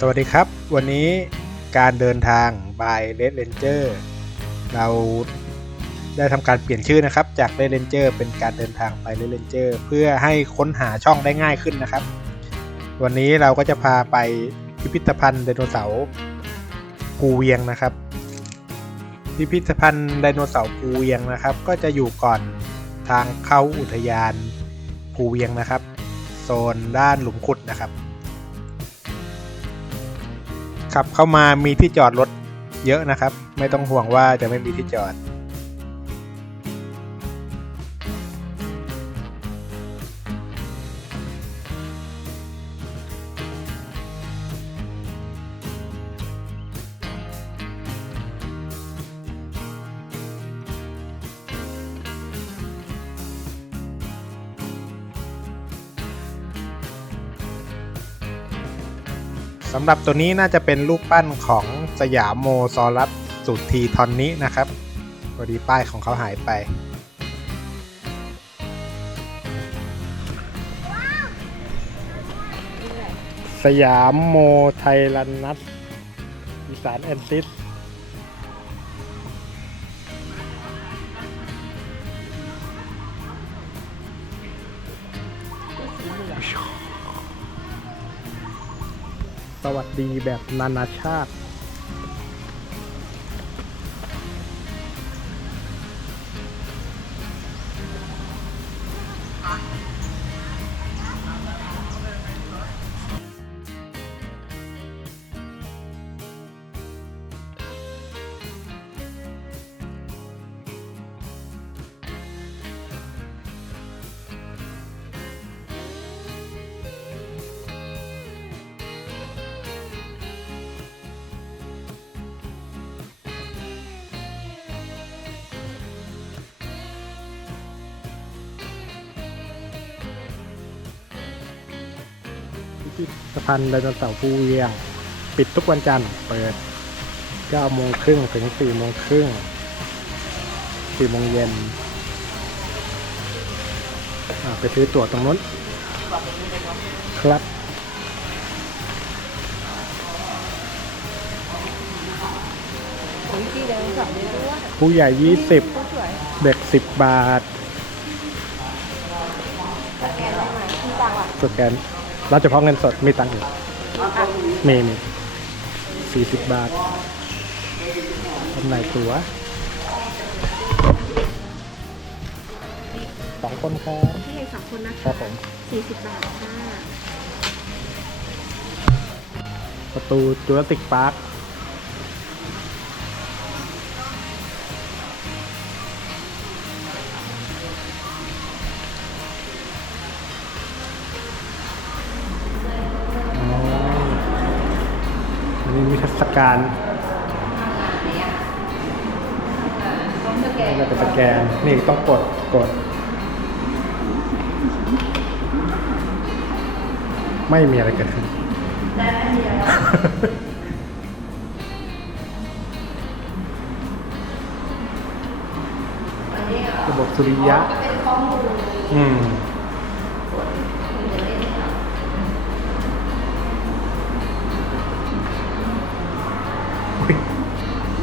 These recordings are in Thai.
สวัสดีครับ วันนี้การเดินทาง by Red Ranger เราได้ทำการเปลี่ยนชื่อนะครับ จาก Red Ranger เป็นการเดินทางไป Red Ranger เพื่อให้ค้นหาช่องได้ง่ายขึ้นนะครับ วันนี้เราก็จะพาไปพิพิธภัณฑ์ไดโนเสาร์ภูเวียงนะครับ พิพิธภัณฑ์ไดโนเสาร์ภูเวียงนะครับ ก็จะอยู่ก่อนทางเข้าอุทยานภูเวียงนะครับ โซนด้านหลุมขุดนะครับ ขับเข้ามามีที่จอดรถเยอะนะครับ ไม่ต้องห่วงว่าจะไม่มีที่จอด สำหรับตัวนี้น่าจะเป็นรูปปั้นของสยามโมซอรัสสุดทีทอนนี้นะครับพอดีป้ายของเขาหายไป สยามโมไทรันนัสอีสานแอนซิส สวัสดีแบบนานาชาติ พิพิธภัณฑ์ไดโนเสาร์ภูเวียง ปิดทุกวันจันทร์เปิด9โมงครึ่งถึง4โมงครึ่ง4โมงเย็นอ่าไปซื้อตั๋วตรงนู้น ครับของที่เดินสองเลยด้วยผู้ใหญ่ก็สวย20 เด็ก 10 บาท สแกน ได้ไหมที่ตังค์อะสแกนรับเฉพาะเงินสดมีตังค์อยู่อะมีมีสี่สิบบาทจำหน่ายตั๋วสองคนครับที่เอกสองคนนะครัคะบผมสี่สิบบาทค่ะประตูจูราสสิกพาร์ค กาลนี่เราจะสแกนนี่ต้องกดกด ไม่มีอะไรเกิดขึ้นระบบสุริยะ อืม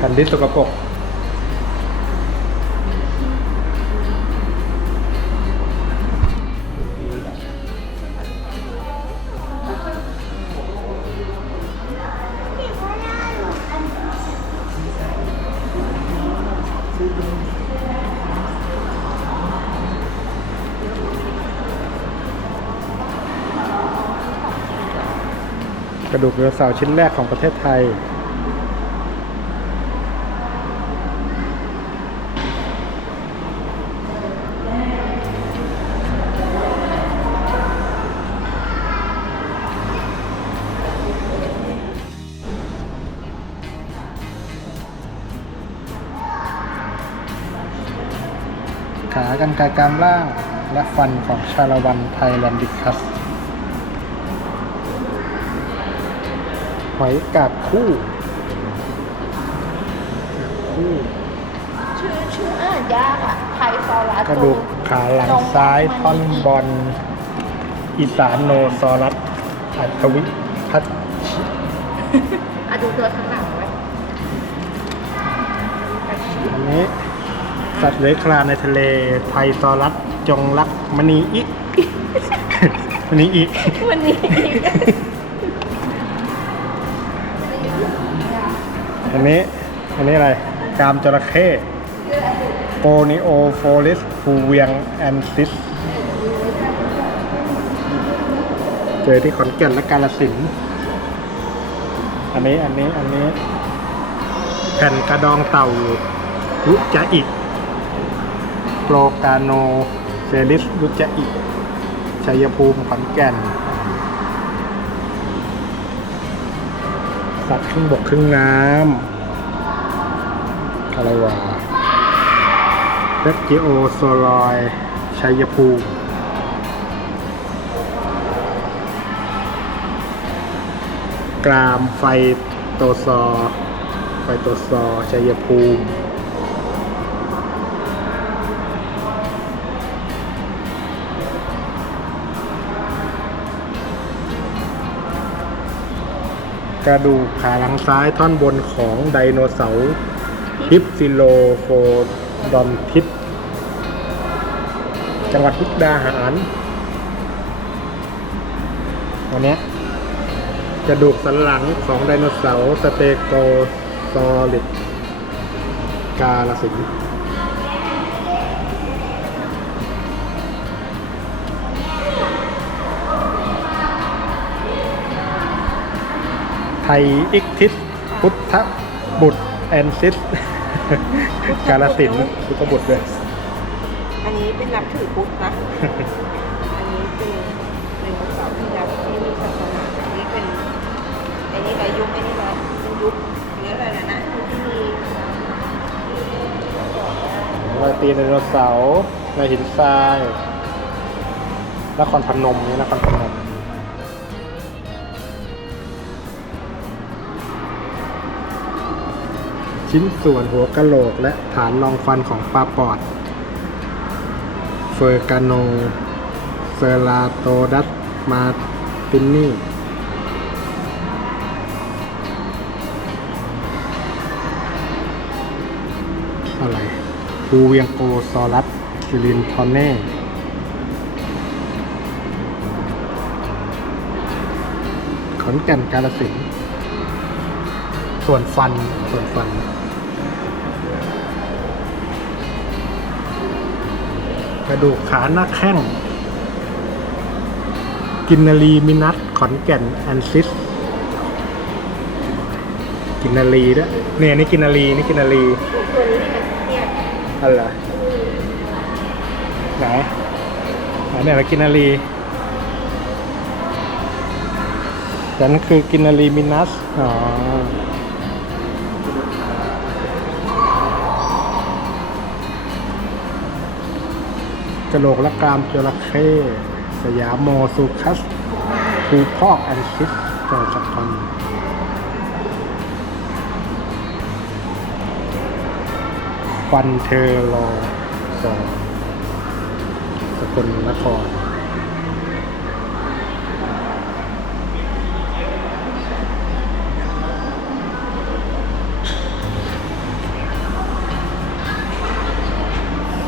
แผ่นดินสกปรกกระดูกไดโนเสาร์ชิ้นแรกของประเทศไทย กรรไกรกรามล่าง และฟันของชาละวันไทแลนดิคัส หอยกาบคู่คู่ ชื่อชื่ออ่านยากอะไทยซอรัสกระดูกขาหลังซ้ายท่อนบอลอีสานโนซอรัสอัศวิพัชดูตัวข้างหลังไว้อันนี้ สัตว์เลื้อยคลานในทะเลไทซอรัสจงรักมณีอิ มณีอิ วันนี้อันนี้ อันนี้อะไร กามจระเข้โปนิโอโฟลิสฟูเวียงแอนซิส เจอที่ขอนแก่นและกาลสินธุ์อันนี้ อันนี้ อันนี้ แผ่นกระดองเต่ารุจาอิ โปรกาโนเซลิสรุจอิชัยภูมิขอนแก่น สัตว์ครึ่งบกครึ่งน้ำอะไรวะเรปจิโอโซลอยชัยภูมิกรามไฟโตซอ ไฟโตซอชัยภูมิ กระดูกขาหลังซ้ายท่อนบนของไดโนเสาร์ฮิปซิโลโฟดอนทิสจังหวัดพุกดาหารวันนี้กระดูกสันหลังของไดโนเสาร์สเตโกซอลิดกาลสิน ไทยอิกทิสพุทธบุตรแอนซิสกาลสินธุ์พุทธบุตรด้วยอันนี้เป็นนับถือพุทธนะ อันนี้เป็นเป็นเสาร์ที่นับที่มีศาสนาอันนี้เป็นอันนี้อะไรยุคอันนี้อะไรเป็นยุคหรืออะไรนะนะที่มีรอยตีนไดโนเสาร์ในหินทรายนครพนมนี่นครพนม ชิ้นส่วนหัวกะโหลกและฐานรองฟันของปลาปอด เฟอร์กาโน เซราโตดัสมาตินนี่ อะไรภูเวียงโกซอรัสซิลินทอนเน่ขอนแก่นกาลสินส่วนฟัน ส่วนฟัน ระดูกขาหน้าแข้ง กินนารีมินัสขอนแก่นแอนซิส กินนารีด้วยเนี่ยนี่กินนารีนี่กินนารีตัวนี้เนี่ยอะไรไหนไหนเนี่ยเรากินนารีฉันคือกินนารีมินัส อ๋อ กระโหลกและกรามจระเข้สยามโมซูคัสคูพอกแอนซิสจอจักรอนฟันเทอร์ลสองสกลนคร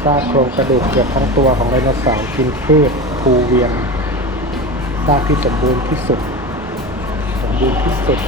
ซากโครงกระดูกเกือบทั้งตัวของไดโนเสาร์กินพืชภูเวียงซากที่สมบูรณ์ที่สุด สมบูรณ์ที่สุด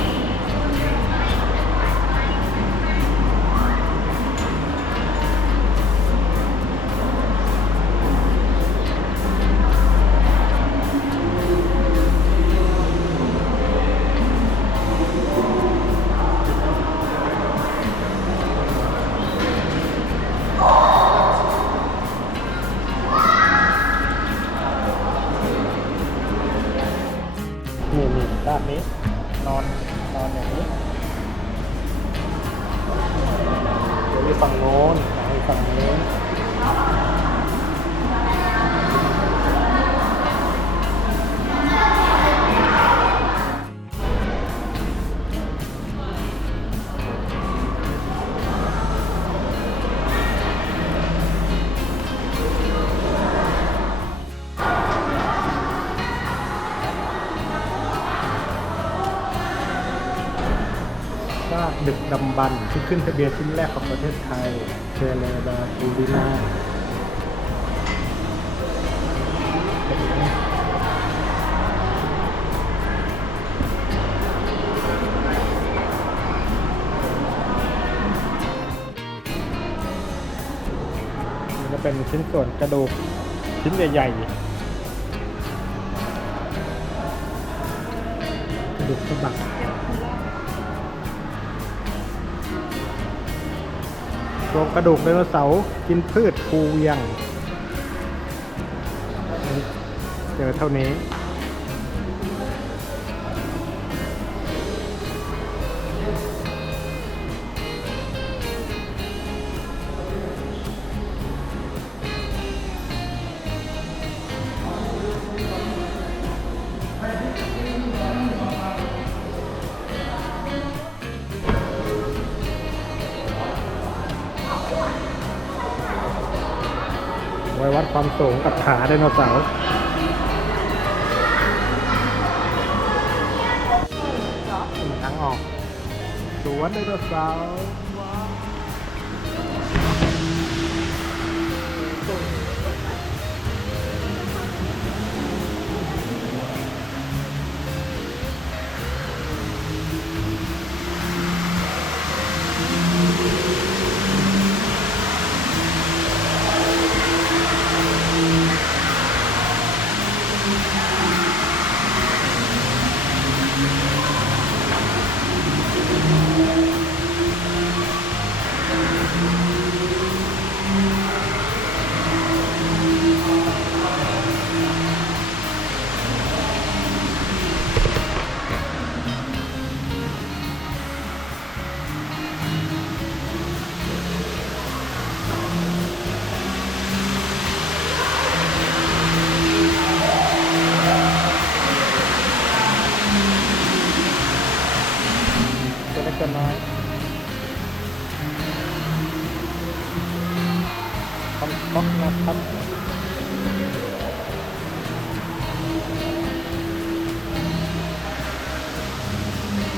นี่นี่ด้านนี้ นอนนอนอย่างนี้เดี๋ยวมีฝั่งโน้นฝั่งนี้าดึกดำบรรพ์ที่ขึ้นทะเบียนชิ้นแรกของประเทศไทยเชเลบาบูดินานี่ก็เป็นชิ้นส่วนกระดูกชิ้นใหญ่ๆกระดูกสะบัก รกระดูกไดโนเสาร์กินพืชภูเวียง เจอเท่านี้ ความสูงกับขาไดโนเสาร์ทางออก สวนไดโนเสาร์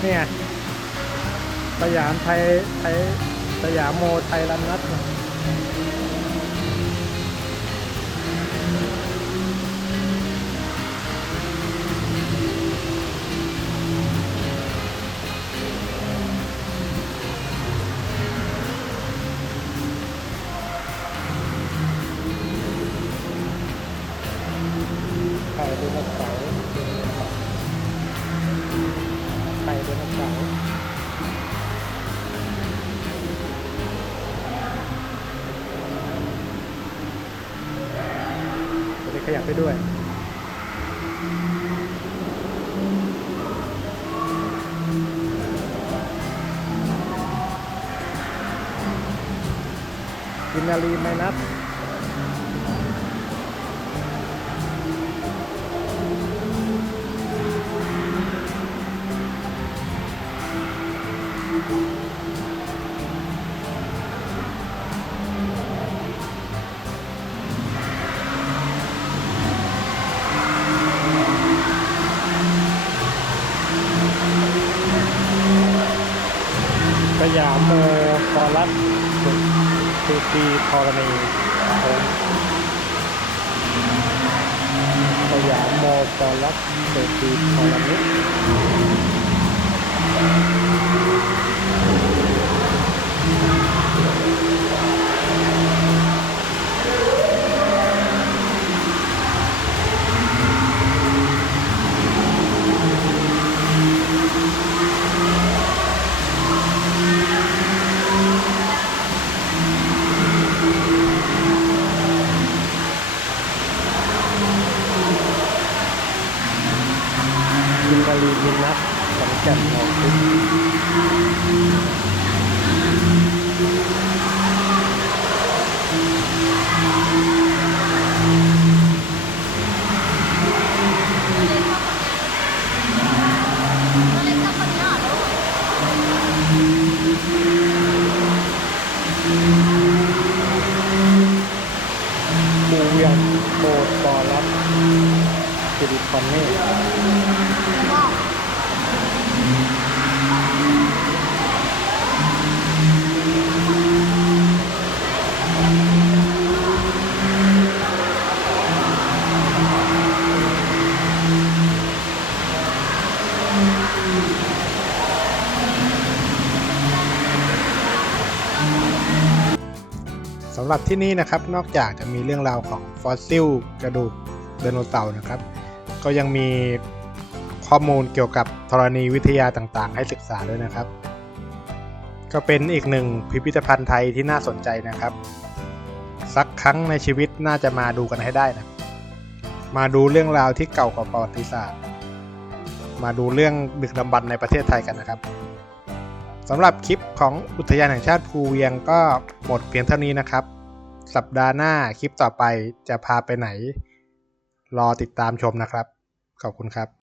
เนี่ยสยามไทยไทยสยามโมไทยรันนัท ไข่ไดโนเสาร์จะได้ขยับไปด้วยกินนารีไมนัสส รัตสุสุตีธรณีสยามโมคอรัสสุตีธรณี ยินดียินนัสขอนแก่นมอคุ คอนนี่สำหรับที่นี่นะครับนอกจากจะมีเรื่องราวของฟอสซิลกระดูกไดโนเสาร์นะครับ ก็ยังมีข้อมูลเกี่ยวกับธรณีวิทยาต่างๆ ให้ศึกษาด้วยนะครับ ก็เป็นอีกหนึ่งพิพิธภัณฑ์ไทยที่น่าสนใจนะครับ สักครั้งในชีวิตน่าจะมาดูกันให้ได้นะ มาดูเรื่องราวที่เก่ากว่าประวัติศาสตร์ มาดูเรื่องดึกดำบรรในประเทศไทยกันนะครับสำหรับคลิปของอุทยานแห่งชาติภูเวียงก็หมดเพียงเท่านี้นะครับ สัปดาห์หน้าคลิปต่อไปจะพาไปไหน รอติดตามชมนะครับ ขอบคุณครับ